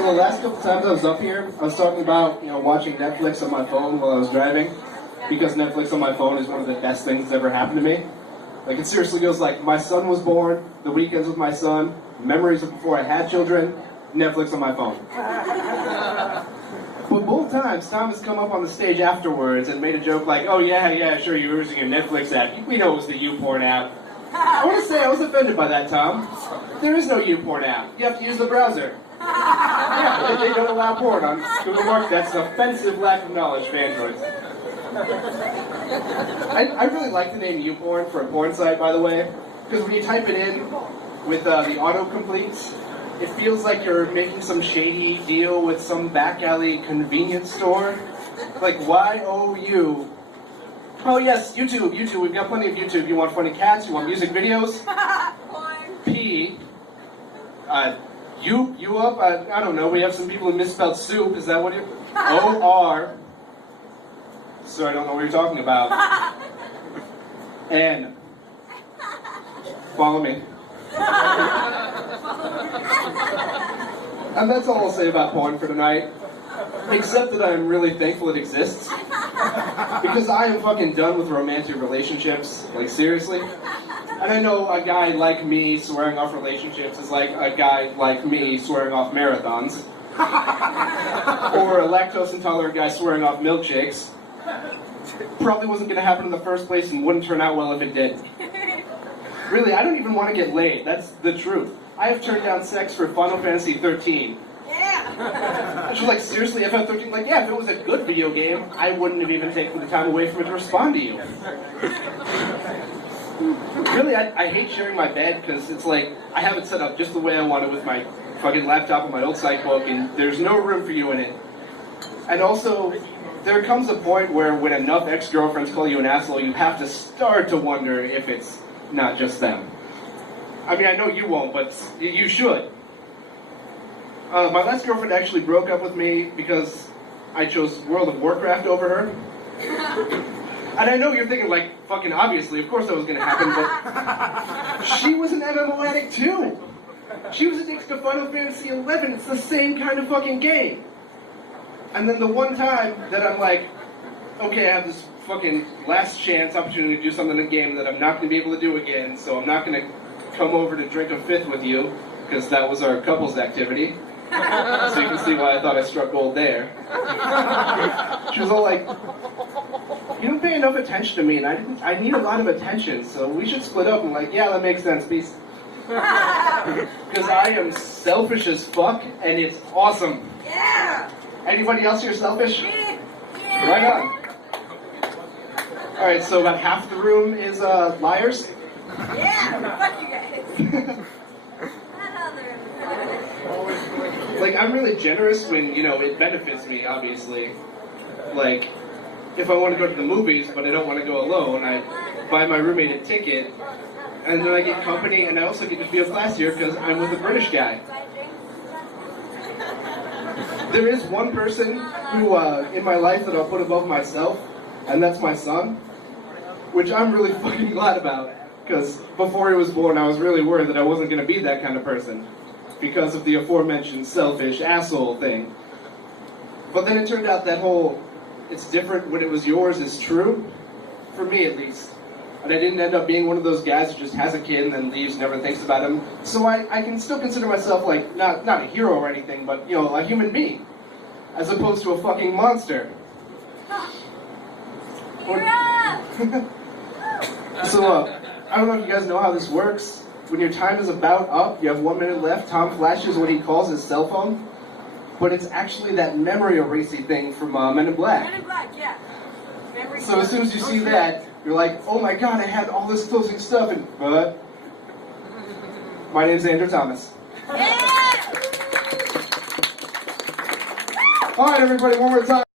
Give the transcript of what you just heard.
So the last couple times I was up here, I was talking about, watching Netflix on my phone while I was driving, because Netflix on my phone is one of the best things that's ever happened to me. Like, it seriously goes like, my son was born, the weekends with my son, memories of before I had children, Netflix on my phone. But both times, Tom has come up on the stage afterwards and made a joke like, oh yeah, sure, you were using your Netflix app. We know it was the YouPorn app. I want to say I was offended by that, Tom. There is no YouPorn app. You have to use the browser. Yeah, they don't allow porn on Google Mark. That's an offensive lack of knowledge for Androids. I really like the name YouPorn for a porn site, by the way, because when you type it in with the autocompletes, it feels like you're making some shady deal with some back alley convenience store. Like, Y-O-U. Oh yes, YouTube. We've got plenty of YouTube. You want funny cats? You want music videos? P. You up? I don't know. We have some people who misspelled soup. Is that what you? O-R. So I don't know what you're talking about. N. Follow me. And that's all I'll say about porn for tonight. Except that I'm really thankful it exists. Because I am fucking done with romantic relationships. Like, seriously. And I know a guy like me swearing off relationships is like a guy like me swearing off marathons. Or a lactose intolerant guy swearing off milkshakes. Probably wasn't going to happen in the first place and wouldn't turn out well if it did. Really, I don't even want to get laid. That's the truth. I have turned down sex for Final Fantasy 13. Yeah! I was like, seriously, FF13? Like, yeah, if it was a good video game, I wouldn't have even taken the time away from it to respond to you. Really, I hate sharing my bed because it's like, I have it set up just the way I want it with my fucking laptop and my old psych book, and there's no room for you in it. And also, there comes a point where when enough ex-girlfriends call you an asshole, you have to start to wonder if it's not just them. I mean, I know you won't, but you should. My last girlfriend actually broke up with me because I chose World of Warcraft over her. And I know you're thinking, like, fucking obviously, of course that was going to happen, but she was an MMO addict too. She was addicted to Final Fantasy 11. It's the same kind of fucking game. And then the one time that I'm like, okay, I have this fucking last chance opportunity to do something in the game that I'm not going to be able to do again, so I'm not going to come over to drink a fifth with you, because that was our couples activity. So you can see why I thought I struck gold there. She was all like, you don't pay enough attention to me, and I need a lot of attention, so we should split up. I'm like, yeah, that makes sense, peace. Because I am selfish as fuck, and it's awesome. Yeah! Anybody else here selfish? Yeah. Right on. Alright, so about half the room is liars? Yeah! Fuck you guys. Like, I'm really generous when, it benefits me, obviously. Like, if I want to go to the movies, but I don't want to go alone, I buy my roommate a ticket, and then I get company, and I also get to feel classier because I'm with a British guy. There is one person who, in my life that I'll put above myself, and that's my son, which I'm really fucking glad about, because before he was born, I was really worried that I wasn't going to be that kind of person, because of the aforementioned selfish asshole thing. But then it turned out that whole, it's different when it was yours is true, for me at least. And I didn't end up being one of those guys who just has a kid and then leaves, never thinks about him. So I can still consider myself, like, not a hero or anything, but, a human being. As opposed to a fucking monster. So, I don't know if you guys know how this works. When your time is about up, you have 1 minute left, Tom flashes what he calls his cell phone. But it's actually that memory erasing thing from Men in Black. Men in Black, yeah. So as soon as you see that, you're like, oh my god, I had all this closing stuff, and my name's Andrew Thomas. Yeah! Alright everybody, one more time.